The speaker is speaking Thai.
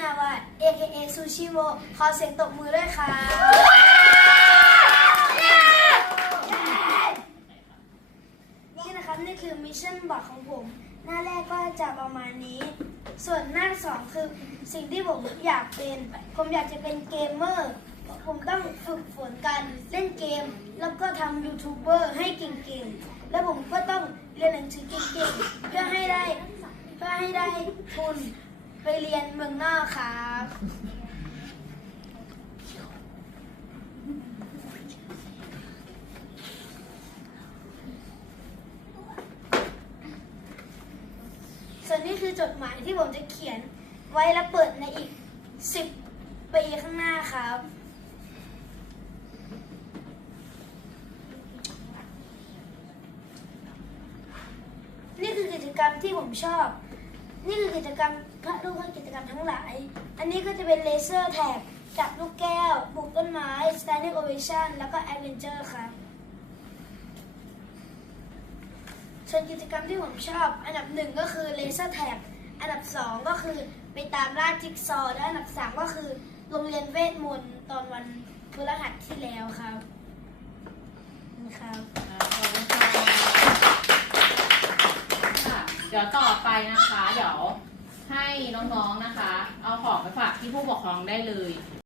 นาวา AKA ซูชิโวขอเสียงตบมือด้วยค่ะ นี่นะครับนี่คือมิชชั่นบอร์ดของผม หน้าแรกก็จะประมาณนี้ ส่วนหน้าสองคือสิ่งที่ผมอยากเป็น ผมอยากจะเป็นเกมเมอร์ ผมต้องฝึกฝนการเล่นเกม แล้วก็ทำยูทูบเบอร์ให้เก่งๆ แล้วผมก็ต้องเรียนหนังสือเก่งๆ เพื่อให้ได้เพื่อให้ได้ทุน ไปเรียนเมืองนอกครับส่วนนี้คือจดหมายที่ผมจะเขียนไว้และเปิดในอีก 10 ปีข้างหน้าครับ นี่คือกิจกรรมที่ผมชอบ นี่คือกิจกรรมพระลูกพระกิจกรรมทั้งหลาย อันนี้ก็จะเป็นเลเซอร์แท็กจับลูกแก้วปลูกต้นไม้ standing ovation แล้วก็ adventure ครับส่วนกิจกรรมที่ผมชอบ อันดับหนึ่งก็คือเลเซอร์แท็กอันดับสองก็คือไปตามล่าจิ๊กซอว์และอันดับสามก็คือโรงเรียนเวทมนต์ตอนวันพฤหัสที่แล้วครับนี่ครับขอบคุณค่ะเดี๋ยวต่อไปนะคะ เดี๋ยวให้น้องๆนะคะ เอาของไปฝากที่ผู้ปกครองได้เลย